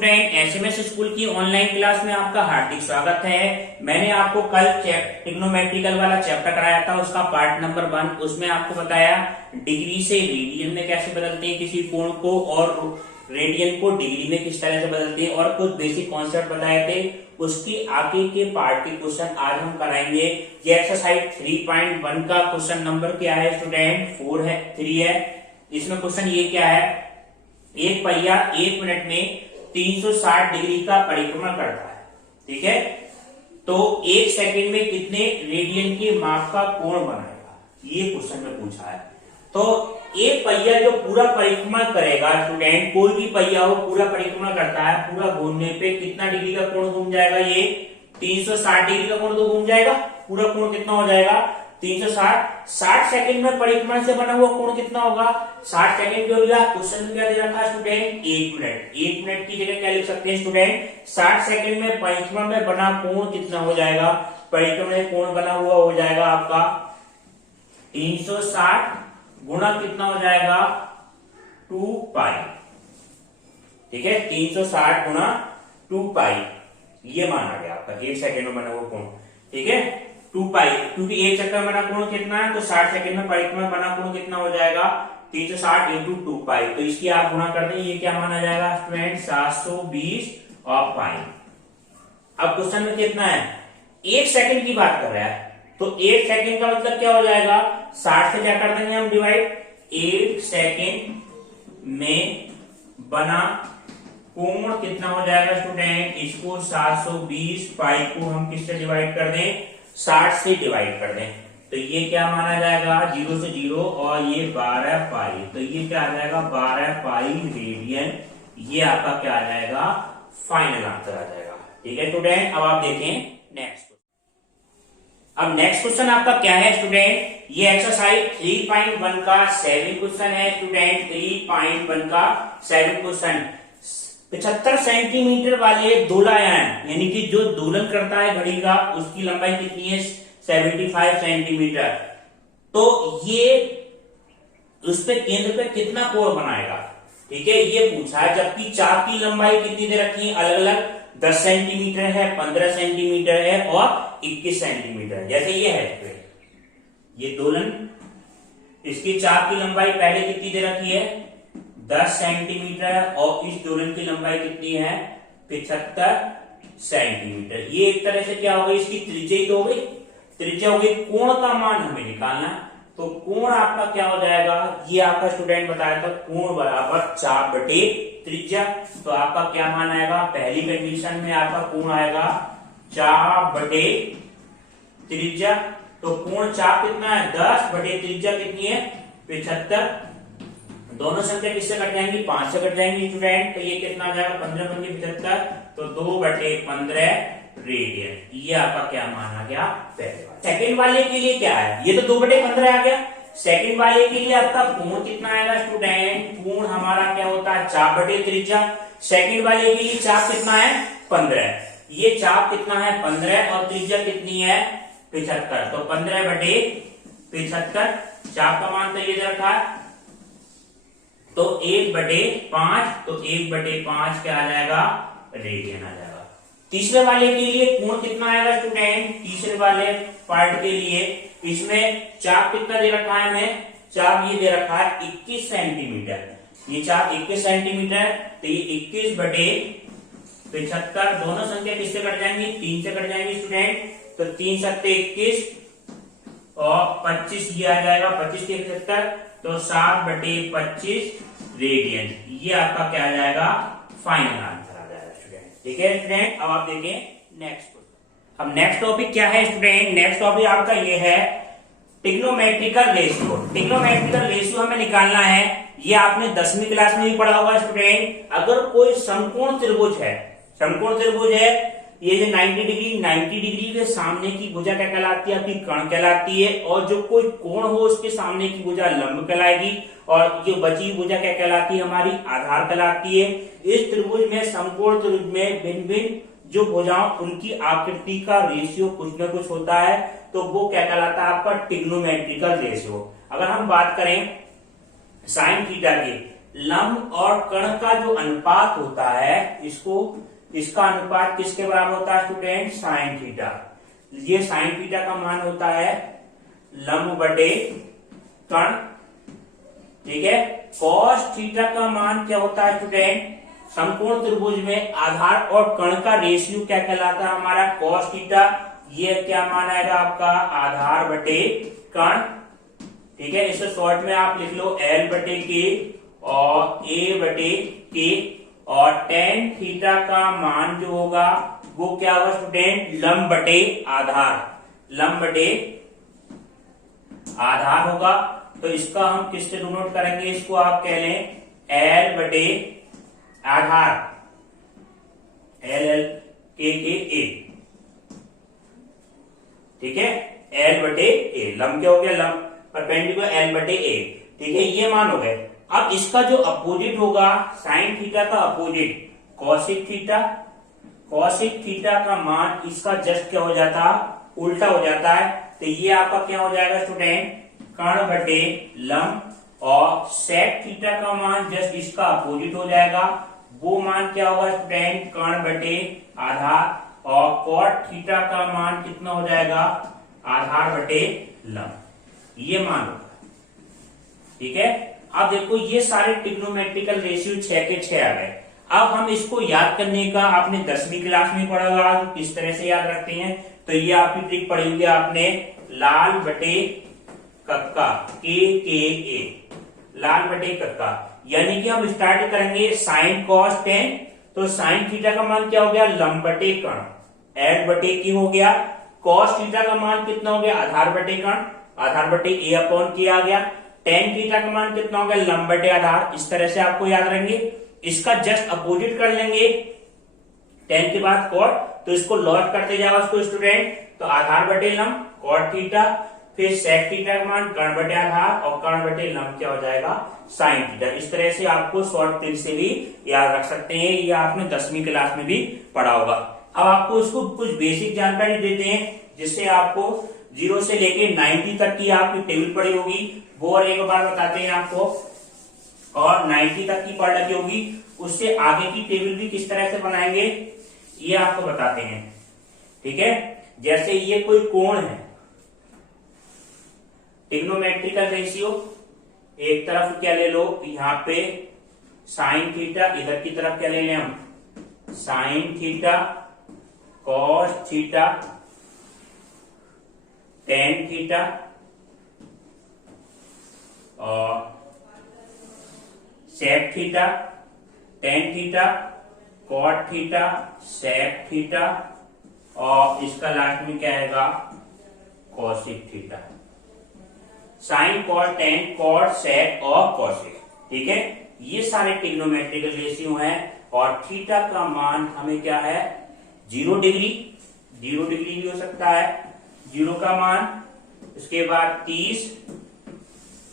Student, SMS school की online class में आपका हार्दिक स्वागत है। मैंने आपको कल ट्रिग्नोमेट्रिकल वाला चैप्टर कराया था, उसका पार्ट नंबर 1। उसमें आपको बताया डिग्री से रेडियन में कैसे बदलते हैं किसी कोण को, और रेडियन को डिग्री में किस तरह से बदलते हैं, और कुछ बेसिक कॉन्सेप्ट बताए थे। उसकी आगे के पार्ट के क्वेश्चन आज हम कराएंगे। ये एक्सरसाइज 3.1 का क्वेश्चन नंबर क्या है स्टूडेंट? 4 है, 3 है। इसमें क्वेश्चन ये क्या है, एक पहिया 1 मिनट में 360 डिग्री का परिक्रमण करता है, ठीक है, तो 1 सेकंड में कितने रेडियन के माप का कोण बनाएगा, ये क्वेश्चन में पूछा है। तो एक पहिया जो पूरा परिक्रमण करेगा स्टूडेंट, कोई भी पहिया हो पूरा परिक्रमण करता है, पूरा घूमने पे कितना डिग्री का कोण घूम जाएगा? ये 360 डिग्री का कोण तो घूम जाएगा। पूरा कोण कितना हो जाएगा? 360। 60 सेकंड में परिक्रमण से बना हुआ कोण कितना होगा? 60 सेकंड जो लिया, क्वेश्चन में क्या दे रखा है स्टूडेंट? 1 मिनट। 1 मिनट की जगह क्या लिख सकते हैं स्टूडेंट? 60 सेकंड में परिक्रमण में बना कोण कितना हो जाएगा? परिक्रमण में कोण बना हुआ हो जाएगा आपका 360 गुणा कितना हो जाएगा? 2 पाई, ठीक है, 360 गुणा 2 पाई, ये माना गया आपका 1 सेकंड में बना हुआ कोण, ठीक है, 2 पाई, क्योंकि 1 चक्कर में बना कोण कितना है, तो 60 सेकंड में परिक्रमण बना कोण कितना हो जाएगा? 360 इंटू 2 पाई। तो इसकी आप गुणा कर दें, ये क्या माना जाएगा स्टूडेंट? 720 और पाई। अब क्वेश्चन में कितना है? 1 सेकंड की बात कर रहा है, तो 1 सेकंड का मतलब क्या हो जाएगा? 60 से क्या कर देंगे हम डिवाइड? 1 सेकंड में बना कोण कितना हो जाएगा स्टूडेंट? इसको 720 पाई को हम किससे डिवाइड कर दें? 60 से डिवाइड कर दें, तो ये क्या माना जाएगा? 0 से 0, और ये 12 पाई, तो ये क्या आ जाएगा? 12 पाई रेडियन। ये आपका क्या आ जाएगा? फाइनल आंसर आ जाएगा, ठीक है स्टूडेंट। अब आप देखें नेक्स्ट। अब नेक्स्ट क्वेश्चन आपका क्या है स्टूडेंट? ये एक्सरसाइज 3.1 का 7 क्वेश्चन है स्टूडेंट। 3.1 का 7 क्वेश्चन। 75 सेंटीमीटर वाले दोलायन, यानी कि जो दोलन करता है घड़ी का, उसकी लंबाई कितनी है? 75 सेंटीमीटर। तो ये उस पे केंद्र पे कितना कोण बनाएगा, ठीक है, ये पूछा है। जबकि चाप की लंबाई कितनी दे रखी है अलग अलग? 10 सेंटीमीटर है, 15 सेंटीमीटर है और 21 सेंटीमीटर। जैसे ये है, ये दोलन, इसकी चाप की लंबाई पहले कितनी दे रखी है? 10 सेंटीमीटर, और इस दोलन की लंबाई कितनी है? 75 सेंटीमीटर। ये एक तरह से क्या हो गई? इसकी त्रिज्या ही तो हो गई, त्रिज्या हो गई। कोण का मान हमें निकालना है, तो कोण आपका क्या हो जाएगा? ये आपका स्टूडेंट बताया था, कोण बराबर चाप बटे त्रिज्या। तो आपका क्या मान आएगा? पहली कंडीशन में आपका कोण आएगा चाप बटे त्रिज्या। तो कोण चाप कितना है? 10 बटे त्रिज्या कितनी है? 75। दोनों संख्या किससे कट जाएंगी? 5 से कट जाएंगी स्टूडेंट। तो ये कितना आ जाएगा? 15 पंजे 75, तो 2 बटे 15 रेडियन। ये आपका क्या माना गया? पहले। सेकंड वाले के लिए क्या है? ये तो 2 बटे 15 आ गया। सेकंड वाले के लिए आपका कोण कितना आएगा स्टूडेंट? कोण हमारा क्या होता है? चाप बटे त्रिज्या। सेकंड वाले के लिए चाप कितना है? 15। ये चाप कितना है? 15, और त्रिज्या कितनी है? 75। तो 15 बटे 75। चाप का मान तो ये रखा है, तो 1 बटे 5, तो 1 बटे 5 क्या आ जाएगा? रेडियन आ जाएगा। तीसरे वाले के लिए कोण कितना आएगा स्टूडेंट? तीसरे वाले पार्ट के लिए इसमें चाप कितना दे रखा है हमें? चाप ये दे रखा है 21 सेंटीमीटर। ये चाप 21 सेंटीमीटर, तो ये 21 बटे 75। दोनों संख्या किससे कट जाएंगी? 3 से कट जाएंगी स्टूडेंट। तो 3 सत्ते 21 और 25 ये आ जाएगा, 25 के 75, तो 7 बटे 25 रेडियन। ये आपका क्या आ जाएगा? फाइनल आंसर आ जाएगा स्टूडेंट, ठीक है स्टूडेंट। अब आप देखें नेक्स्ट। अब नेक्स्ट टॉपिक क्या है स्टूडेंट? नेक्स्ट टॉपिक आपका ये है ट्रिग्नोमेट्रिकल रेशियो। ट्रिग्नोमेट्रिकल रेशियो हमें निकालना है। ये आपने 10वीं क्लास में भी पढ़ा होगा स्टूडेंट। अगर कोई समकोण त्रिभुज है, समकोण त्रिभुज है, ये जो 90 डिग्री के सामने की भुजा क्या कहलाती है? आपकी कर्ण कहलाती है। और जो कोई कोण हो उसके सामने की भुजा लंब कहलाएगी, और जो बची भुजा क्या कहलाती है? हमारी आधार कहलाती है। इस त्रिभुज में, समकोण त्रिभुज में भिन्न भिन्न जो भुजाओं, उनकी आकृति का रेशियो कुछ न कुछ होता है, तो वो क्या कहलाता है? आपका ट्रिग्नोमेट्रिकल रेशियो। अगर हम बात करें साइन थीटा की, लंब और कण का जो अनुपात होता है इसका अनुपात किसके बराबर होता है स्टूडेंट, साइन थीटा। ये साइन थीटा का मान होता है लंब बटे कण, ठीक है। कॉस थीटा का मान क्या होता है स्टूडेंट, समकोण त्रिभुज में आधार और कण का रेशियो क्या कहलाता है हमारा, कॉस थीटा। ये क्या मान आएगा आपका, आधार बटे कण, ठीक है। इसे शॉर्ट में आप लिख लो एल बटे के और ए बटे के, और टेन थीटा का मान जो होगा वो क्या होगा स्टूडेंट, लंब बटे आधार, लंब बटे आधार होगा। तो इसका हम किससे डिनोट करेंगे, इसको आप कह लें एल बटे आधार, एल एल के ए, ठीक है। एल बटे ए, लंब क्या हो गया, लंब परपेंडिकुलर एल बटे ए, ठीक है। ये मान हो गए। अब इसका जो अपोजिट होगा साइन थीटा का opposite cosec theta, cosec theta का मान इसका जस्ट क्या हो जाता, उल्टा हो जाता है। तो ये आपका क्या हो जाएगा स्टूडेंट, कण बटे लंब, और सेक थीटा का मान जस्ट इसका अपोजिट हो जाएगा, वो मान क्या होगा स्टूडेंट, कण बटे आधार, और कॉट थीटा का मान कितना हो जाएगा, आधार बटे लंब, ये मान होगा, ठीक है। अब देखो ये सारे ट्रिग्नोमेट्रिकल रेशियो 6 के 6 आ गए। अब हम इसको याद करने का आपने 10वीं क्लास में पढ़ा होगा, किस तरह से याद रखते हैं। तो ये आपकी ट्रिक पढ़ी होगी आपने, लाल बटे कक्का, के ए, लाल बटे कक्का, यानी कि हम स्टार्ट करेंगे साइन कॉस टेन। तो साइन थीटा का मान क्या हो गया, लंब बटे कण, एल बटे की हो गया। कॉस थीटा का मान कितना हो गया, आधार बटे कण, आधार बटे ए अपॉन की आ गया। टेन थीटा का मान कितना हो गया, लंब बटे आधार। इस तरह से आपको याद रहेंगे। इसका जस्ट अपोजिट कर लेंगे, टेन के बाद कॉट, तो इसको लॉट करते जाओ उसको स्टूडेंट, तो आधार बटे लंब कॉट थीटा, फिर सेक थीटा का मान कर्ण बटे आधार, और कर्ण बटे लंब क्या हो जाएगा, साइन थीटा। इस तरह से आपको शॉर्ट ट्रिक से भी याद रख सकते हैं, ये आपने 10वीं क्लास में भी पढ़ा होगा। अब आपको इसको कुछ बेसिक जानकारी देते हैं, जिससे आपको 0 से लेके 90 तक की आपकी टेबल पड़ी होगी, वो और एक बार बताते हैं आपको, और 90 तक की पढ़ रखी होगी, उससे आगे की टेबल भी किस तरह से बनाएंगे ये आपको बताते हैं, ठीक है। जैसे ये कोई कोण है, ट्रिग्नोमेट्रिकल रेशियो, एक तरफ क्या ले लो यहाँ पे साइन थीटा, इधर की तरफ क्या ले लें हम, sine theta, cos theta, tan theta, और sec theta, tan theta, cot theta, sec theta, और इसका लास्ट में क्या आएगा, cosec theta. Sine, cot, tan, cot, sec और कॉसिक, ठीक है। ये सारे ट्रिग्नोमेट्रिकल रेशियो हैं, और थीटा का मान हमें क्या है, 0 डिग्री, 0 डिग्री भी हो सकता है, 0 का मान, उसके बाद 30,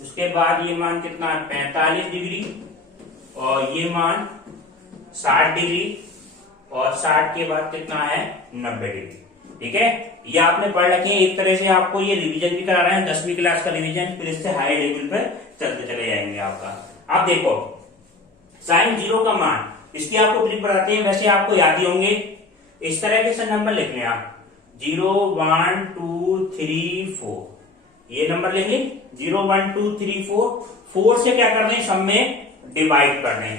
उसके बाद ये मान कितना है 45 डिग्री, और ये मान 60 डिग्री, और 60 के बाद कितना है 90 डिग्री, ठीक है। ये आपने पढ़ रखे हैं। एक तरह से आपको ये रिवीजन भी करा रहे हैं, 10वीं क्लास का रिवीजन, फिर इससे हाई लेवल पर चलते चले जाएंगे आपका। अब देखो साइन 0 का मान, इसकी आपको ट्रिक बताते हैं, वैसे आपको याद ही होंगे। इस तरह के से नंबर लिख लें आप, 0 1 2 3 4, ये नंबर लिख लें 0 1 2 3 4। 4 से क्या कर दें, सब में डिवाइड कर दें,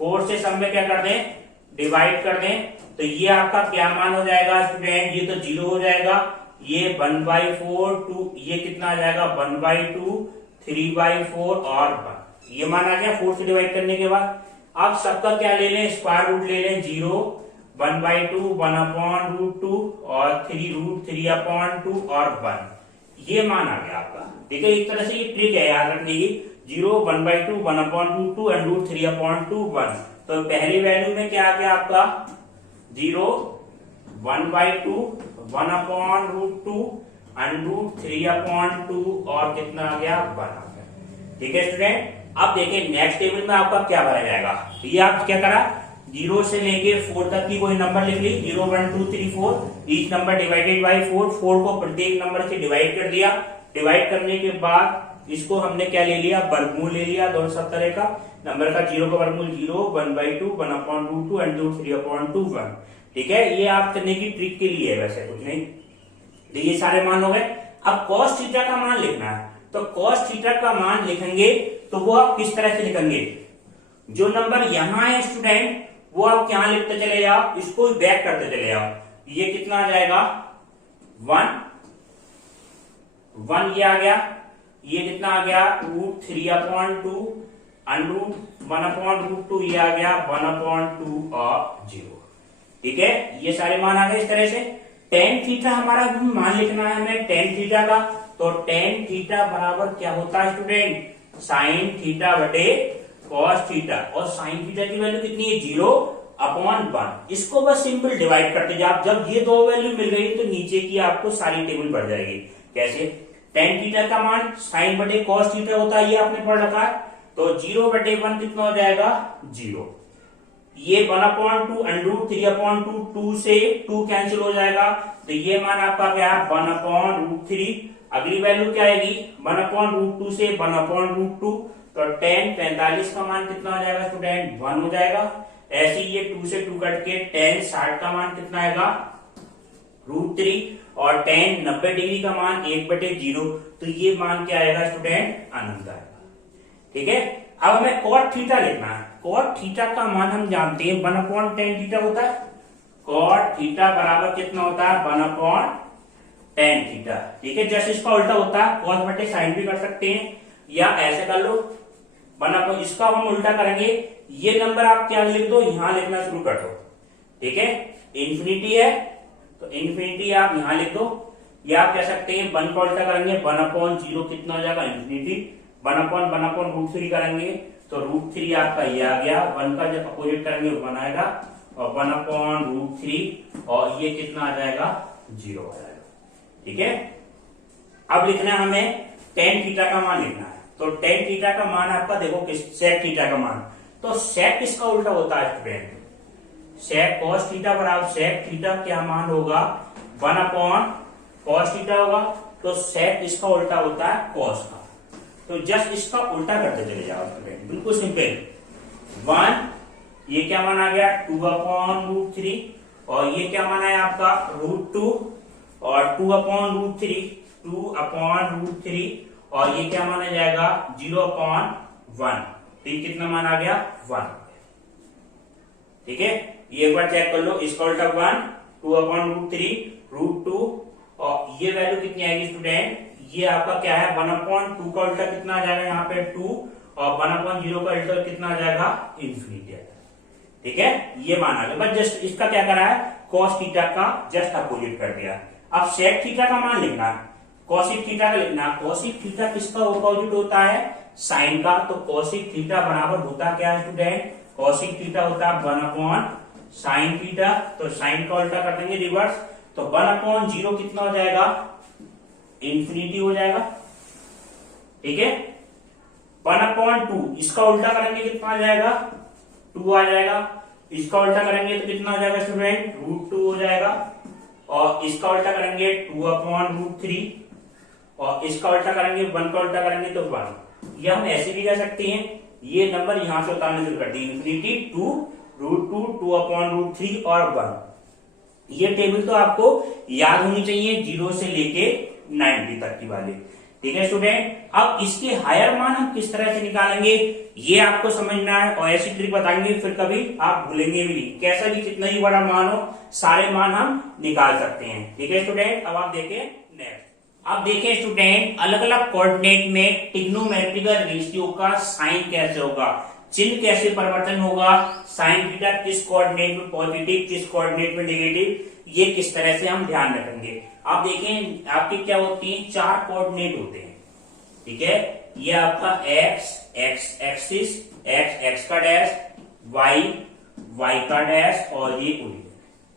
4 से सब में क्या कर दें, डिवाइड कर दें। तो ये आपका क्या मान हो जाएगा स्टूडेंट, ये तो 0 हो जाएगा, ये 1/4 2, ये कितना आ जाएगा 1/2 3/4 और 1, ये मान आ गया 4 से डिवाइड करने के बाद। अब सबका क्या ले लें, स्क्वायर रूट ले लें, 0 1/2 1/√2 और 3√3/2 और 1, ये मान आ गया आपका, ठीक है। एक तरह से ये ट्रिक है याद रखने की, 0 1/2 1/√2 एंड √3/2 1। तो पहली वैल्यू में क्या आ गया आपका 0 1/2 1/√2 एंड √3/2 और कितना आ गया 1 आ गया, ठीक है स्टूडेंट। अब देखिए नेक्स्ट टेबल में आपका क्या भरा जाएगा। ये आप क्या करा, 0 से लेके 4 तक की कोई नंबर लिख ली, 0 1 2 3 4, ईच नंबर डिवाइडेड बाय 4, 4 को प्रत्येक नंबर से डिवाइड कर दिया। डिवाइड करने के बाद इसको हमने क्या ले लिया, वर्गमूल ले लिया दोनों सब तरह का। नंबर का 0 का वर्गमूल 0, 1/2, 1/√2 एंड 3/2 1। ठीक है, ये आप करने की ट्रिक के लिए है, वैसे कुछ नहीं। तो ये सारे मान हो गए। अब cos थीटा का मान लिखना है, तो cos थीटा का मान लिखेंगे तो वो आप किस तरह से लिखेंगे, जो नंबर यहां है स्टूडेंट वो आप यहां लिखते चले जाओ, इसको बैक करते चले जाओ। ये कितना आ जाएगा 1 1, ये आ गया। ये कितना आ गया √3/2 √1/√2, ये आ गया 1/2 और 0। ठीक है, ये सारे मान आ गए इस तरह से। tan थीटा हमारा मान लिखना है हमें tan थीटा का, तो tan थीटा बराबर क्या होता है स्टूडेंट, sin थीटा बटे cos थीटा। और sin थीटा की वैल्यू कितनी है 0/1। इसको बस सिंपल डिवाइड करते जाओ। जब ये दो वैल्यू मिल गई तो नीचे की आपको सारी टेबल बढ़ जाएगी। कैसे, tan थीटा का मान sin बटे cos थीटा होता है, ये आपने पढ़ रखा है। तो 0/1 कितना हो जाएगा 0। ये 1/2 √3/2, 2 से 2 कैंसिल हो जाएगा, तो ये मान आपका क्या है 1/√3। अगली वैल्यू क्या आएगी 1/√2 से 1/√2, तो tan 45 का मान कितना हो जाएगा स्टूडेंट 1 हो जाएगा। ऐसे ये 2 से 2 कट के tan 60 का मान कितना आएगा √3, और tan 90 डिग्री का मान 1/0, तो ये मान क्या आएगा स्टूडेंट अनंत आएगा। ठीक है, अब हमें cot थीटा लिखना है। cot थीटा का मान हम जानते हैं 1/tan थीटा होता है। cot थीटा बराबर कितना होता है 1/tan थीटा। ठीक है, जैसे इसका उल्टा होता है cos बटे sin भी कर सकते हैं, या ऐसे कर लो 1/, इसका हम उल्टा करेंगे। ये नंबर आप क्या लिख दो, यहां लिखना शुरू कर दो। ठीक है, इंफिनिटी है तो इंफिनिटी आप यहां लिख दो, या आप कह सकते हैं 1 का उल्टा करेंगे 1/0 कितना हो जाएगा इंफिनिटी, 1/√3 करेंगे तो √3 आपका ये आ गया। 1 का जब अपोजिट करेंगे 1 आएगा, और 1/√3, और ये कितना आ जाएगा 0 आ जाएगा। ठीक है, अब लिखना है हमें tan थीटा का मान लिखना है। तो tan थीटा का मान आपका देखो किस, sec थीटा का मान, तो sec किसका उल्टा होता है स्टूडेंट, sec cos थीटा बराबर sec थीटा क्या मान होगा 1/cos थीटा होगा, तो sec इसका उल्टा होता है cos का। तो जस्ट इसका उल्टा करते चले जाओ स्टूडेंट, बिल्कुल सिंपल। 1, ये क्या मान आ गया 2/√3, और ये क्या मान है आपका √2, और 2/√3 2/√3, और ये क्या माना जाएगा 0/1। तो ये कितना मान आ गया 1। ठीक है, ये एक बार चेक कर लो, इसका उल्टा 1, 2/√3 √2, और ये वैल्यू कितनी आएगी स्टूडेंट, ये आपका क्या है 1/2 का उल्टा कितना आ जाएगा यहाँ पे 2, और 1/0 का उल्टा कितना आ जाएगा इंफिनिटी। ठीक है, ये मान आ गया। बस जस्ट इसका क्या करा है cos थीटा का जस्ट अपोजिट कर दिया। अब sec थीटा का मान लिखना है, cosic थीटा का लिखना है। cosic थीटा किसका अपोजिट होता है sin का, तो cosic थीटा बराबर होता क्या है स्टूडेंट, cosic थीटा होता है 1/sin थीटा, तो sin का उल्टा कर देंगे रिवर्स, तो 1/0 कितना हो जाएगा इंफिनिटी हो जाएगा। ठीक है, 1/2 इसका उल्टा करेंगे कितना आ जाएगा 2 आ जाएगा। इसका उल्टा करेंगे तो कितना हो जाएगा स्टूडेंट √2 हो जाएगा, और इसका उल्टा करेंगे 2/√3, और इसका उल्टा करेंगे 1 का उल्टा करेंगे तो 1। ये हम ऐसे भी कह सकते हैं, ये नंबर यहां से उतारने शुरू कर दी इंफिनिटी 2 √2 2/√3 और 1। ये टेबल तो आपको याद होनी चाहिए 0 से लेके 90 तक की वाली। ठीक है स्टूडेंट, अब इसके हायर मान हम किस तरह से निकालेंगे ये आपको समझना है, और ऐसी ट्रिक बताएंगे फिर कभी आप भूलेंगे भी नहीं। कैसा भी कितना ही बड़ा मान हो सारे मान हम निकाल सकते हैं। ठीक है स्टूडेंट, अब आप देखें नेक्स्ट। अब देखें स्टूडेंट, अलग अलग कोऑर्डिनेट में ट्रिग्नोमेट्रिकल रेशियो का साइन कैसे होगा, चिन्ह कैसे परिवर्तन होगा, साइन थीटा किस कोऑर्डिनेट में पॉजिटिव किस कोऑर्डिनेट में नेगेटिव, ये किस तरह से हम ध्यान रखेंगे। आप देखें आपकी क्या होती है 4 कोऑर्डिनेट होते हैं। ठीक है, ये आपका x एक्सिस, x का डैश, y का डैश, और ये ओरिजिन।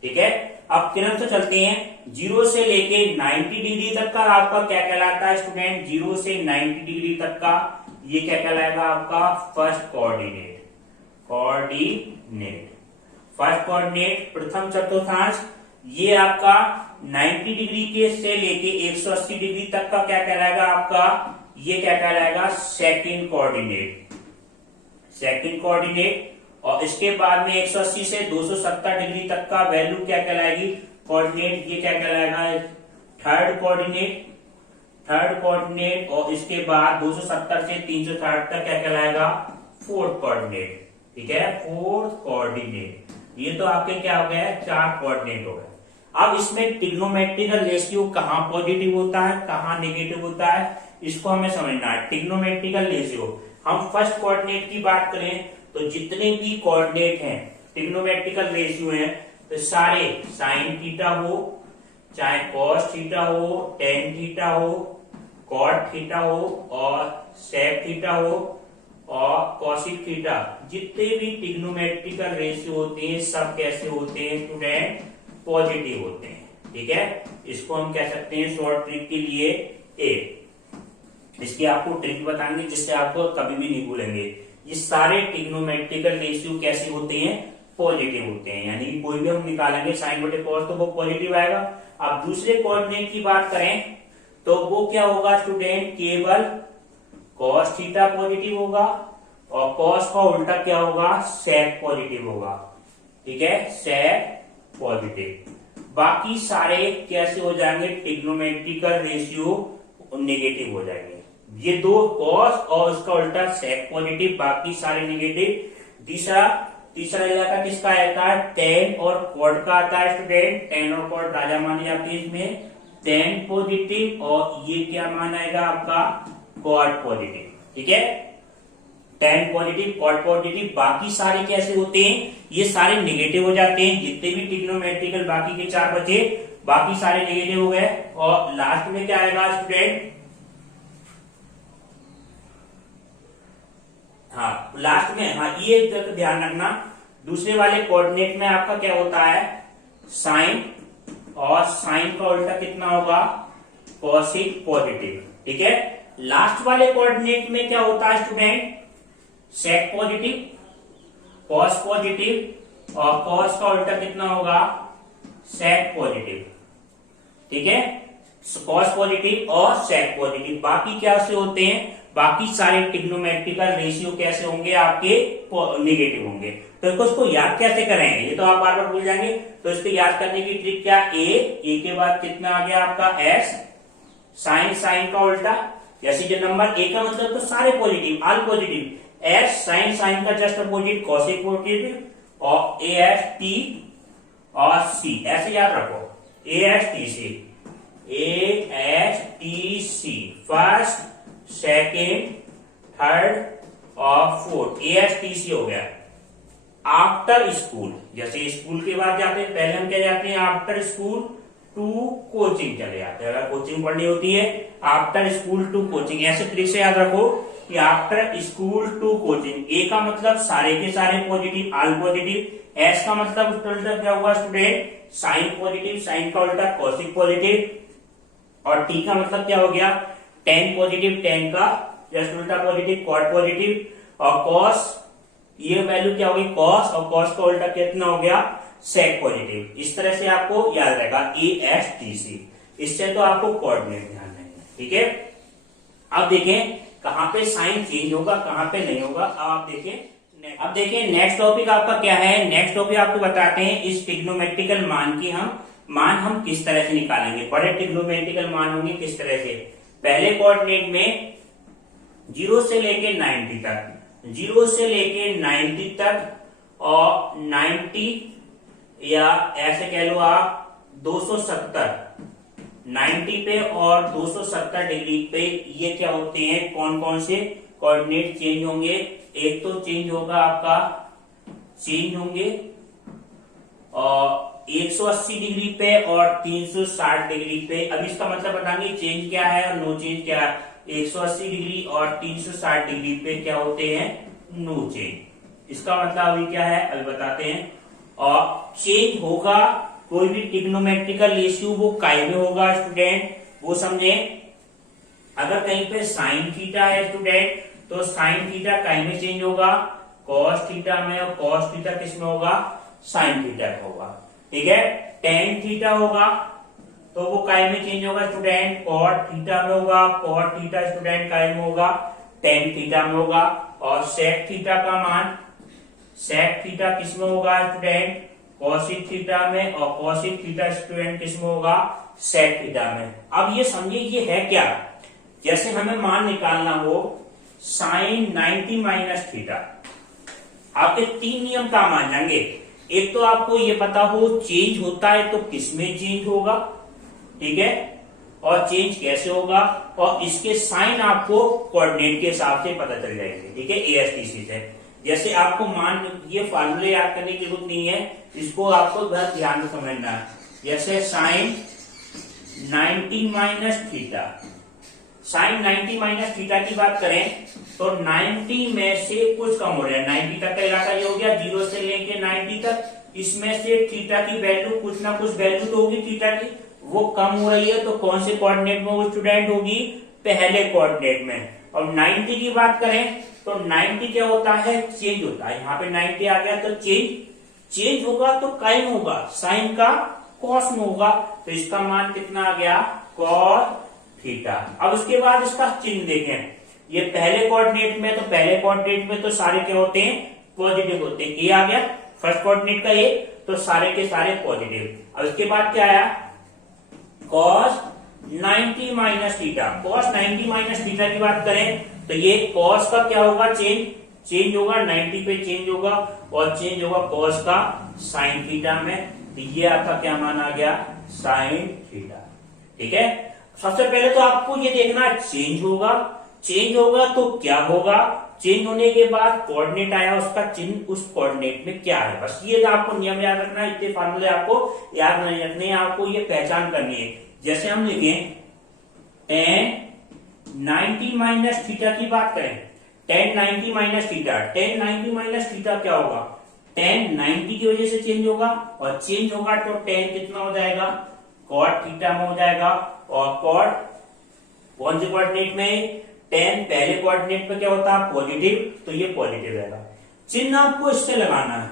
ठीक है, अब क्रम से चलते हैं 0 से लेके 90 डिग्री तक का आपका क्या कहलाता है स्टूडेंट, 0 से 90 डिग्री तक का ये क्या कहलाएगा आपका फर्स्ट कोऑर्डिनेट। फर्स्ट कोऑर्डिनेट प्रथम चतुर्थांश, ये आपका 90 डिग्री के से लेके 180 डिग्री तक का क्या कहलाएगा आपका ये क्या कहलाएगा, सेकंड कोऑर्डिनेट, सेकंड कोऑर्डिनेट। और इसके बाद में 180 से 270 डिग्री तक का वैल्यू क्या कहलाएगी, कोऑर्डिनेट, ये क्या कहलाएगा, थर्ड कोऑर्डिनेट, थर्ड कोऑर्डिनेट। और इसके बाद 270 से 360 तक क्या कहलाएगा, फोर्थ कोऑर्डिनेट। ठीक है, फोर्थ कोऑर्डिनेट। ये तो आपके क्या हो गया, 4 कोऑर्डिनेट हो गए। अब इसमें ट्रिग्नोमेट्रिकल रेशियो कहाँ पॉजिटिव होता है, कहाँ नेगेटिव होता है, इसको हमें समझना है। ट्रिग्नोमेट्रिकल रेशियो, हम फर्स्ट कोऑर्डिनेट की बात करें तो जितने भी कोऑर्डिनेट हैं ट्रिग्नोमेट्रिकल रेशियो हैं, तो सारे साइन थीटा हो, चाहे कॉस थीटा हो, टेन थीटा हो, कॉट थीटा हो और सेक थीटा हो और कॉसिक थीटा, जितने भी ट्रिग्नोमेट्रिकल रेशियो होते हैं सब कैसे होते हैं स्टूडेंट, पॉजिटिव होते हैं। ठीक है, इसको हम कह सकते हैं शॉर्ट ट्रिक के लिए ए। इसकी आपको ट्रिक बताएंगे जिससे आपको कभी भी नहीं भूलेंगे। ये सारे ट्रिग्नोमेट्रिकल रेशियो कैसे होते हैं, पॉजिटिव होते हैं, यानी कि कोई भी हम निकालेंगे साइन बटे कॉस तो वो पॉजिटिव आएगा। अब दूसरे कोऑर्डिनेट की बात करें तो वो क्या होगा स्टूडेंट, केवल कॉस थीटा पॉजिटिव होगा और कॉस का उल्टा क्या होगा, सेक पॉजिटिव होगा। ठीक है, सेक पॉजिटिव। बाकी सारे कैसे हो जाएंगे, ट्रिग्नोमेट्रिकल रेशियो नेगेटिव हो जाएंगे। ये दो कॉस और उसका उल्टा सेक पॉजिटिव, बाकी सारे नेगेटिव। तीसरा इलाका किसका आता है, टेन और कॉट का आता है स्टूडेंट। टेन और कॉट राजा माने जाते हैं इसमें, टेन पॉजिटिव और ये क्या माना जाएगा आपका, कॉट पॉजिटिव। ठीक है, टेन पॉजिटिव, कॉट पॉजिटिव। बाकी सारे कैसे होते हैं, ये सारे नेगेटिव हो जाते हैं। जितने भी ट्रिग्नोमेट्रिकल बाकी के 4 बचे, बाकी सारे नेगेटिव हो गए। और लास्ट में क्या आएगा स्टूडेंट, हाँ लास्ट में, हाँ ये ध्यान रखना, दूसरे वाले कोऑर्डिनेट में आपका क्या होता है, साइन, और साइन का उल्टा कितना होगा, कॉसिक पॉजिटिव। ठीक है, लास्ट वाले कोऑर्डिनेट में क्या होता है स्टूडेंट, सेक पॉजिटिव, कॉस पॉजिटिव और कॉस का उल्टा कितना होगा, सेक पॉजिटिव। ठीक है, कॉस पॉजिटिव और सेक पॉजिटिव। बाकी क्या से होते हैं, बाकी सारे ट्रिग्नोमेट्रिकल रेशियो कैसे होंगे, आपके नेगेटिव होंगे। तो इसको याद कैसे करेंगे, ये तो आप बार बार भूल जाएंगे। तो इसको याद करने की ट्रिक क्या, ए के बाद कितना आ गया आपका एस, साइन, साइन का उल्टा, जैसे जो नंबर ए का मतलब तो सारे positive, all positive, S sine, sine का जस्ट अपोजिट कॉसिक पॉजिटिव और ए एस टी और सी, ऐसे याद रखो, A S T C, A S T C, first, second, third और fourth, A S T C हो गया। आफ्टर स्कूल, जैसे स्कूल के बाद जाते हैं, पहले हम क्या जाते हैं, आफ्टर स्कूल टू कोचिंग चले जाते हैं। अगर कोचिंग पढ़नी होती है, आफ्टर स्कूल टू कोचिंग, ऐसे ट्रिक से याद रखो कि आफ्टर स्कूल टू कोचिंग। ए का मतलब सारे के सारे पॉजिटिव, ऑल पॉजिटिव। एस का मतलब उल्टा क्या हुआ स्टूडेंट, साइन पॉजिटिव, साइन का उल्टा कॉसिक पॉजिटिव। और टी का मतलब क्या हो गया, टेन पॉजिटिव, टेन का जस्ट उल्टा पॉजिटिव, कॉट पॉजिटिव। और कॉस, ये वैल्यू क्या होगी, कॉस, और कॉस का उल्टा कितना हो गया, सेक पॉजिटिव। इस तरह से आपको याद रहेगा ए एस टी सी। इससे तो आपको कोऑर्डिनेट ध्यान रहेगा। ठीक है, अब देखें कहां पे साइन चेंज होगा, कहां पे नहीं होगा। अब आप देखें, अब देखिए नेक्स्ट टॉपिक आपका क्या है। नेक्स्ट टॉपिक आपको बताते हैं इस ट्रिग्नोमेट्रिकल मान की हम किस तरह से निकालेंगे। बड़े ट्रिग्नोमेट्रिकल मान होंगे किस तरह से, पहले कोऑर्डिनेट में 0 से लेके 90 तक, 0 से लेके 90 तक और 90 या ऐसे कह लो आप 270, 90 पे और 270 डिग्री पे ये क्या होते हैं, कौन कौन से कोऑर्डिनेट चेंज होंगे। एक तो चेंज होगा आपका, चेंज होंगे और 180 डिग्री पे और 360 डिग्री पे। अब इसका मतलब बताएंगे चेंज क्या है और नो चेंज क्या है। 180 डिग्री और 360 डिग्री पे क्या होते हैं, नो चेंज। इसका मतलब अभी क्या है, अभी बताते हैं। और चेंज होगा कोई भी ट्रिग्नोमेट्रिकल रेशियो, वो काय में होगा स्टूडेंट, वो समझे। अगर कहीं पे साइन थीटा है स्टूडेंट, तो साइन थीटा काय में चेंज होगा, कॉस थीटा में, और कॉस थीटा किस में होगा, साइन थीटा में होगा। ठीक है, टेन थीटा होगा तो वो काय में चेंज होगा स्टूडेंट, कॉट थीटा में होगा, कॉट थीटा स्टूडेंट काय में होगा, टेन थीटा में होगा। और सेक थीटा का मान, सेक थीटा किस में होगा स्टूडेंट, कॉसिक थीटा में। और कॉसिक थीटा स्टूडेंट किस में होगा, सेक थीटा में। अब ये समझिए ये है क्या, जैसे हमें मान निकालना हो साइन 90 माइनस थीटा, आपके तीन नियम काम आ जाएंगे। एक तो आपको ये पता हो चेंज होता है तो किसमें चेंज होगा, ठीक है, और चेंज कैसे होगा, और इसके साइन आपको कोऑर्डिनेट के हिसाब से पता चल जाएंगे, ठीक है, एएसटीसी से। जैसे आपको मान, ये फार्मूले याद करने की जरूरत नहीं है, इसको आपको बहुत ध्यान से समझना है। जैसे sine 90 minus theta, sine 90 minus theta की बात करें तो 90 में से कुछ कम हो रहा है, 90 तक का इलाका ये हो गया, 0 से लेके 90 तक, इसमें से थीटा की वैल्यू कुछ ना कुछ वैल्यू तो होगी थीटा की, वो कम हो रही है, तो कौन से कोऑर्डिनेट में वो स्टूडेंट होगी, पहले कोऑर्डिनेट में। और 90 की बात करें तो 90 क्या होता है, चेंज होता है। यहाँ पे 90 आ गया तो चेंज होगा तो काय में होगा, साइन का कॉस में होगा, तो इसका मान कितना आ गया, कॉस थीटा। अब उसके बाद इसका चिन्ह देखें, ये पहले कोऑर्डिनेट में, तो पहले कोऑर्डिनेट में तो सारे क्या होते हैं, पॉजिटिव होते हैं। ये आ गया फर्स्ट कोऑर्डिनेट का ये, तो सारे के सारे पॉजिटिव। अब इसके बाद क्या आया, cos 90 minus theta. Cos 90 minus theta की बात करें तो ये कॉस का क्या होगा, चेंज होगा, 90 पे चेंज होगा, और चेंज होगा कॉस का साइन थीटा में। तो ये आपका क्या मान आ गया, साइन थीटा, ठीक है। सबसे पहले तो आपको ये देखना चेंज होगा तो क्या होगा, चेंज होने के बाद कोऑर्डिनेट आया, उसका चिन्ह उस कोऑर्डिनेट में क्या है, बस ये आपको नियम याद रखना है। इतने फार्मूले आपको याद नहीं रखने हैं, आपको ये पहचान करनी है। जैसे हम लिखें tan 90 माइनस थीटा की बात करें, tan 90 minus theta, tan 90 minus theta क्या होगा, tan 90 की वजह से चेंज होगा, और चेंज होगा तो tan कितना हो जाएगा, cot थीटा में हो जाएगा। और cot कौन से कोऑर्डिनेट में, tan पहले कोऑर्डिनेट पे क्या होता है, पॉजिटिव, तो ये पॉजिटिव रहेगा। चिन्ह आपको इससे लगाना है,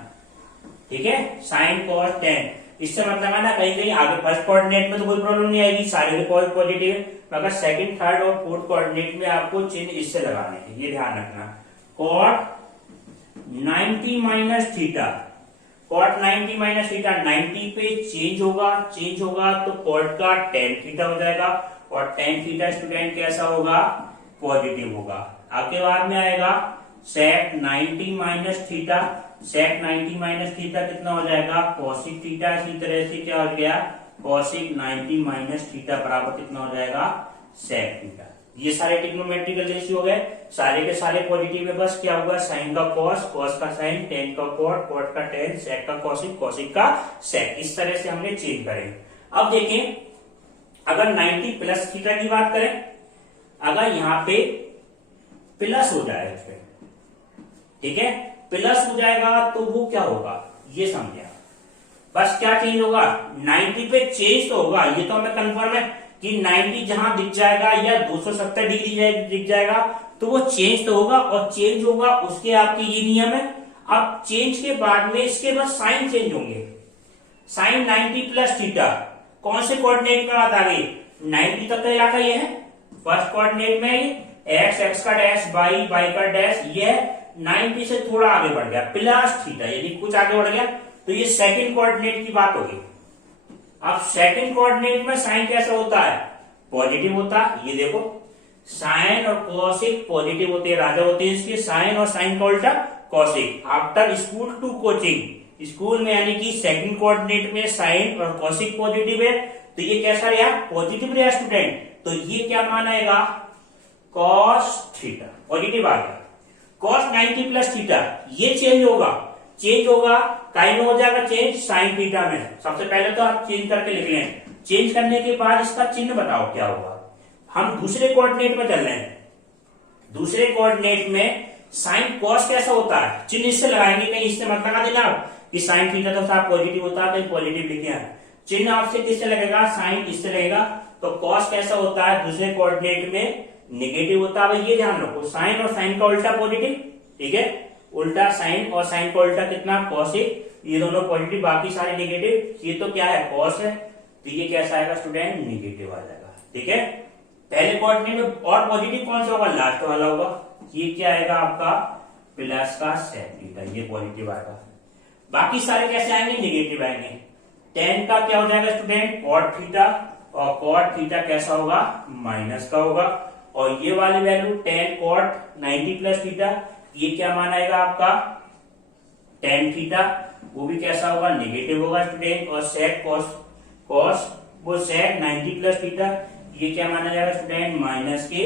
ठीक है, साइन कॉस tan, इससे मत लगाना, कहीं कहीं आगे फर्स्ट कोऑर्डिनेट में तो कोई प्रॉब्लम नहीं आएगी, सारे के पॉजिटिव, मगर सेकंड, थर्ड और फोर्थ कोऑर्डिनेट में आपको चिन्ह इससे लगाने हैं, ये ध्यान रखना। cot 90 minus theta, cot 90 minus theta 90 पे चेंज होगा तो cot का tan थीटा हो जाएगा, और tan थीटा स्टूडेंट कैसा होगा, पॉजिटिव होगा। आपके बाद में आएगा sec 90 minus theta, sec 90 minus theta कितना हो जाएगा, cosic थीटा। इसी तरह से क्या हो गया, cosic 90 माइनस थीटा बराबर कितना हो जाएगा, sec थीटा। ये सारे ट्रिग्नोमेट्रिकल रेशियो हो गए, सारे के सारे पॉजिटिव है, बस क्या होगा, साइन का कॉस, कॉस का साइन, टेन का कॉट, कॉट का टेन, सेक का कॉसिक, कॉसिक का सेक। इस तरह से हमने चेंज करें। अब देखें अगर 90 प्लस थीटा की बात करें, अगर यहाँ पे प्लस हो जाए इस पे, ठीक है, प्लस हो जाएगा तो वो क्या होगा, ये समझिए। बस क्या चेंज होगा, 90 पे चेंज तो होगा, ये तो हमें कंफर्म है कि 90 जहां दिख जाएगा या 270 डिग्री दिख जाएगा तो वो चेंज तो होगा, और चेंज होगा उसके आपके ये नियम है। अब चेंज के बाद में इसके बाद साइन चेंज होंगे, साइन 90 प्लस थीटा कौन से कोऑर्डिनेट में बात आ गई, 90 तक का इलाका ये है, फर्स्ट कोऑर्डिनेट में एक्स का डैश, वाई का डैश, ये 90 से थोड़ा आगे बढ़ गया प्लस थीटा, यानी कुछ आगे बढ़ गया, तो ये सेकंड कोऑर्डिनेट की बात होगी। अब सेकंड कोऑर्डिनेट में साइन कैसा होता है, पॉजिटिव होता है। ये देखो साइन और कॉसिक पॉजिटिव होते हैं, राजा होते हैं इसके, साइन और साइन का उल्टा cosec. After school to coaching, school में यानी कि सेकंड कोऑर्डिनेट में साइन और कॉसिक पॉजिटिव है, तो ये कैसा रहा, पॉजिटिव रहा स्टूडेंट, तो ये क्या मान आएगा, कॉस थीटा, पॉजिटिव आ गया। कॉस 90 प्लस थीटा ये चेंज होगा काय में हो जाएगा चेंज, साइन थीटा में। सबसे पहले तो आप चेंज करके लिख लें, चेंज करने के बाद इसका चिन्ह बताओ क्या होगा। हम दूसरे कोऑर्डिनेट में चल रहे हैं, दूसरे कोऑर्डिनेट में साइन कॉस कैसा होता है, चिन्ह इससे लगाएंगे, कहीं इससे मत लगा देना कि साइन थीटा तो साफ पॉजिटिव होता है, कहीं पॉजिटिव लिखे हैं, चिन्ह आपसे किससे लगेगा, साइन इससे लगेगा, तो कॉस कैसा होता है दूसरे कोऑर्डिनेट में नेगेटिव होता है। ये ध्यान रखो, साइन और साइन का उल्टा पॉजिटिव, ठीक है, उल्टा साइन और साइन का उल्टा कितना, कॉसिक, ये दोनों पॉजिटिव बाकी सारे नेगेटिव, ये तो क्या है कॉस है, तो ये कैसा आएगा स्टूडेंट, निगेटिव आ जाएगा। ठीक है, पहले कोऑर्डिनेट में और पॉजिटिव कौन सा होगा, लास्ट वाला होगा। ये क्या आएगा आपका प्लस का sec थीटा, ये पॉजिटिव आएगा। बाकी सारे कैसे आएंगे, निगेटिव आएंगे। tan का क्या हो जाएगा स्टूडेंट, cot थीटा, और cot थीटा कैसा होगा, माइनस का होगा। और ये वाली value tan cot 90 plus theta, ये क्या मान आएगा आपका tan थीटा, वो भी कैसा होगा, निगेटिव होगा स्टूडेंट। और sec cos वो sec 90 प्लस थीटा, ये क्या माना जाएगा स्टूडेंट, माइनस के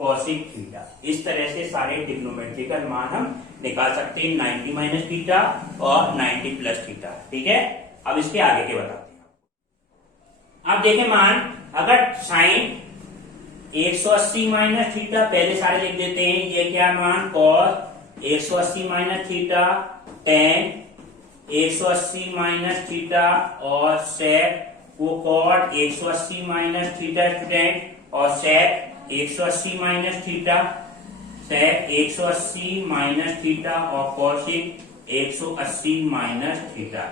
cosec थीटा। इस तरह से सारे ट्रिग्नोमेट्रिकल मान हम निकाल सकते हैं, 90 माइनस थीटा और 90 प्लस थीटा। ठीक है, अब इसके आगे के बताते हैं। अब देखें मान, अगर साइन 180 माइनस थीटा, पहले सारे लिख देते हैं, ये क्या मान cos 180 minus theta, tan 180 minus theta, और sec वो cot 180 माइनस थीटा स्टूडेंट, और sec 180 minus theta, sec 180 minus theta, और cosec 180 माइनस थीटा।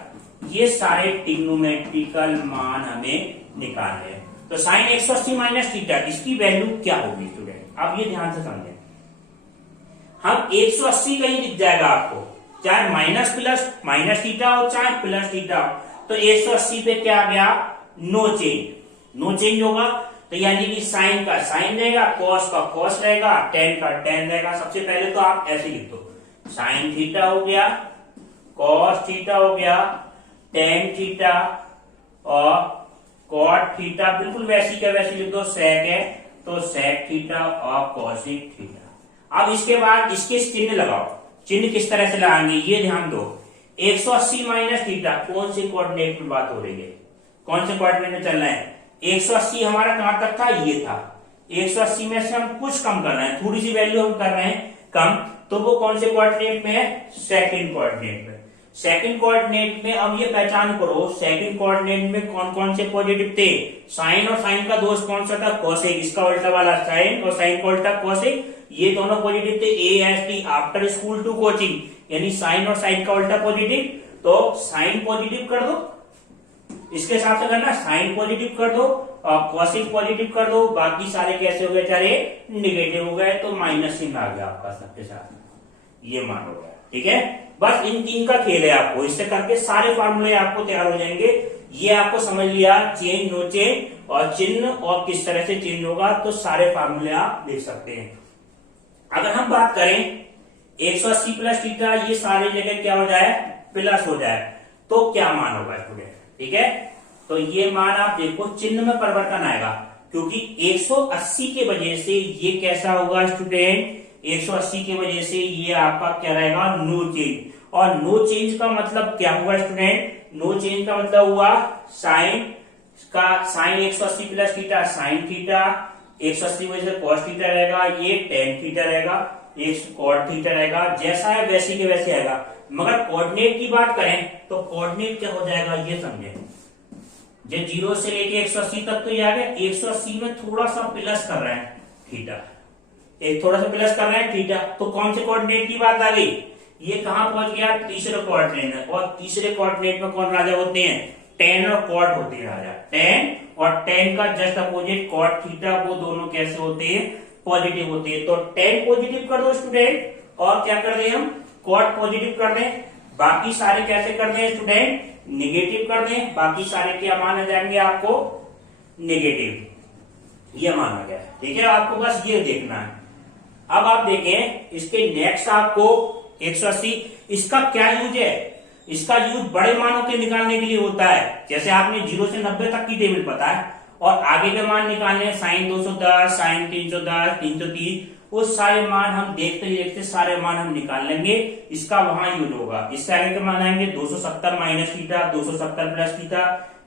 ये सारे ट्रिग्नोमेट्रिकल मान हमें निकालने हैं। तो साइन 180 माइनस थीटा, इसकी वैल्यू क्या होगी स्टूडेंट, आप ये ध्यान से समझें। हम 180 का ही दिख जाएगा आपको, चाहे माइनस प्लस माइनस थीटा हो चाहे प्लस थीटा हो। तो 180 पे क्या आ गया, नो चेंज होगा। तो यानी कि साइन का साइन रहेगा, कॉस का कॉस रहेगा, टेन का टेन रहेगा। सबसे पहले तो आप ऐसे लिख दो, साइन थीटा हो गया, कॉस थीटा हो गया, टेन थीटा और कॉट थीटा, बिल्कुल वैसी का वैसी लिख दो। सेक है तो सेक थीटा और कॉसिक थीटा। अब इसके बाद इसके चिन्ह लगाओ, चिन्ह किस तरह से लगाएंगे ये ध्यान दो। 180 माइनस थीटा कौन से कोऑर्डिनेट में बात हो रही है, कौन से कोऑर्डिनेट में चल रहा है। 180 हमारा कहां तक था, ये था। 180 में से हम कुछ कम कर रहे हैं, थोड़ी सी वैल्यू हम कर रहे हैं कम, तो वो कौन से कोऑर्डिनेट में है, सेकंड कोऑर्डिनेट में। सेकंड कोऑर्डिनेट में अब ये पहचान करो, सेकंड कोऑर्डिनेट में कौन कौन से पॉजिटिव थे। साइन और साइन का दोस्त कौन सा था, कोसेक, इसका उल्टा वाला साइन और साइन का उल्टा कोसेक, ये दोनों पॉजिटिव थे। AST after school to coaching, यानी साइन और साइन का उल्टा पॉजिटिव, तो साइन पॉजिटिव कर दो, इसके हिसाब से करना, साइन पॉजिटिव कर दो और कॉसिक पॉजिटिव कर दो। बाकी सारे कैसे हो गए, सारे निगेटिव हो गए, तो माइनस चिन्ह आ गया आपका सबके साथ, ये मान हो गया। ठीक है, बस इन तीन का खेल है आपको, इससे करके सारे फार्मूले आपको तैयार हो जाएंगे। ये आपको समझ लिया, चेंज नो चेंज और चिन्ह और किस तरह से चेंज होगा, तो सारे फार्मूले आप देख सकते हैं। अगर हम बात करें 180 प्लस थीटा, ये सारे जगह क्या हो जाए, प्लस हो जाए, तो क्या मान होगा स्टूडेंट। ठीक है, तो ये मान आप देखो चिन्ह में परिवर्तन आएगा, क्योंकि 180 के वजह से ये कैसा होगा स्टूडेंट, 180 की वजह से ये आपका क्या रहेगा, नो चेंज। और नो चेंज का मतलब क्या हुआ स्टूडेंट, नो चेंज का मतलब हुआ साइन का sine 180 plus theta sine theta, 180 वजह से कॉस थीटा रहेगा, ये टेन थीटा रहेगा, ये कॉट थीटा रहेगा। जैसा है वैसे के वैसे आएगा। मगर कोऑर्डिनेट की बात करें तो कोऑर्डिनेट क्या हो जाएगा ये समझे, जो 0 से लेके 180 तक तो ये आ गया, 180 में थोड़ा सा प्लस कर रहे हैं थीटा, एक थोड़ा सा प्लस कर रहे हैं थीटा, तो कौन से कोऑर्डिनेट की बात आ गई, ये कहां पहुंच गया, तीसरे कोऑर्डिनेट में। और तीसरे कोऑर्डिनेट में कौन राजा होते हैं, टेन और कॉट होते हैं राजा। टेन और टेन का जस्ट अपोजिट कॉट थीटा, वो दोनों कैसे होते हैं, पॉजिटिव होते हैं। तो टेन पॉजिटिव कर दो स्टूडेंट, और क्या कर दें हम, कॉट पॉजिटिव कर दें। बाकी सारे कैसे कर दें स्टूडेंट, निगेटिव कर दें। बाकी सारे क्या मान आ जाएंगे आपको, निगेटिव, ये मान आ गया। ठीक है, आपको बस ये देखना है। अब आप देखें इसके नेक्स्ट आपको 180, इसका क्या यूज है, इसका यूज बड़े मानों के निकालने के लिए होता है। जैसे आपने 0 से 90 तक की टेबल पता है, और आगे के मान निकालने, साइन 210, साइन 310, 330, वो सारे मान हम देखते देखते सारे मान हम निकाल लेंगे। इसका वहां यूज होगा। इससे आगे के मान आएंगे 270 minus theta, 270 plus theta,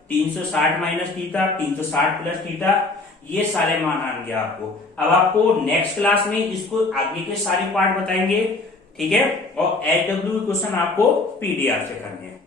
360 minus theta, 360 plus theta, ये सारे मान आएंगे आपको। अब आपको नेक्स्ट क्लास में इसको आगे के सारे पार्ट बताएंगे। ठीक है, और HW क्वेश्चन आपको PDF से करने हैं।